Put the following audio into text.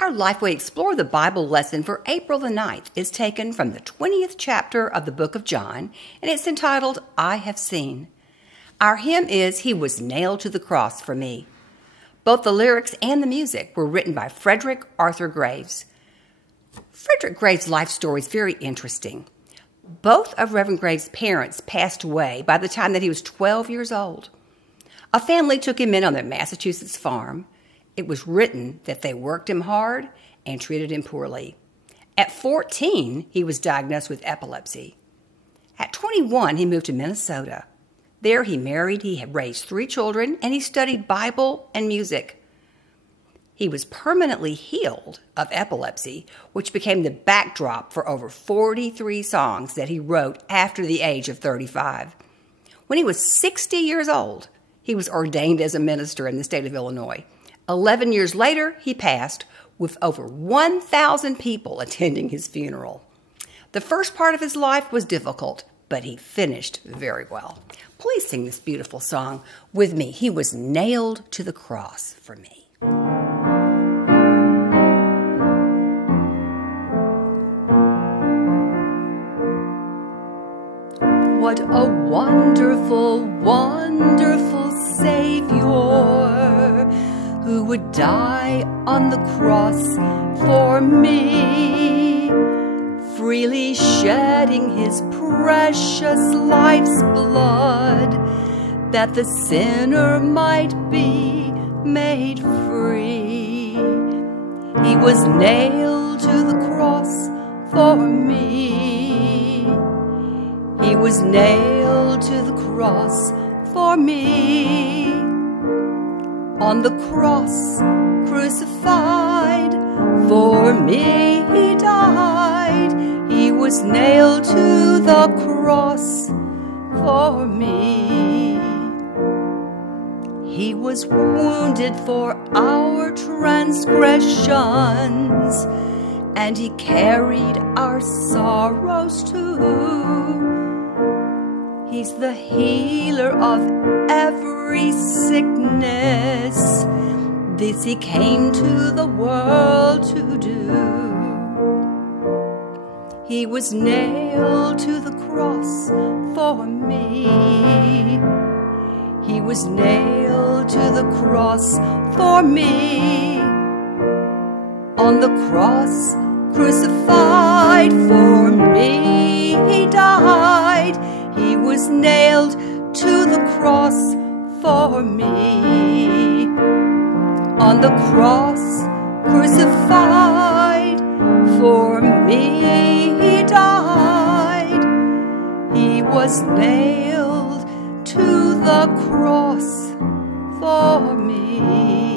Our Lifeway Explore the Bible lesson for April the 9th is taken from the 20th chapter of the book of John, and it's entitled, I Have Seen. Our hymn is, He Was Nailed to the Cross for Me. Both the lyrics and the music were written by Frederick Arthur Graves. Frederick Graves' life story is very interesting. Both of Reverend Graves' parents passed away by the time that he was 12 years old. A family took him in on their Massachusetts farm. It was written that they worked him hard and treated him poorly. At 14, he was diagnosed with epilepsy. At 21, he moved to Minnesota. There he married, he had raised 3 children, and he studied Bible and music. He was permanently healed of epilepsy, which became the backdrop for over 43 songs that he wrote after the age of 35. When he was 60 years old, he was ordained as a minister in the state of Illinois. 11 years later, he passed, with over 1,000 people attending his funeral. The first part of his life was difficult, but he finished very well. Please sing this beautiful song with me. He was nailed to the cross for me. What a wonderful, wonderful Savior, who would die on the cross for me, freely shedding his precious life's blood, that the sinner might be made free. He was nailed to the cross for me. He was nailed to the cross for me. On the cross, crucified, for me he died. He was nailed to the cross for me. He was wounded for our transgressions, and he carried our sorrows too. He's the healer of every sickness. This he came to the world to do. He was nailed to the cross for me. He was nailed to the cross for me. On the cross, crucified, for me he died. He was nailed to the cross for me. On the cross, crucified, for me he died. He was nailed to the cross for me.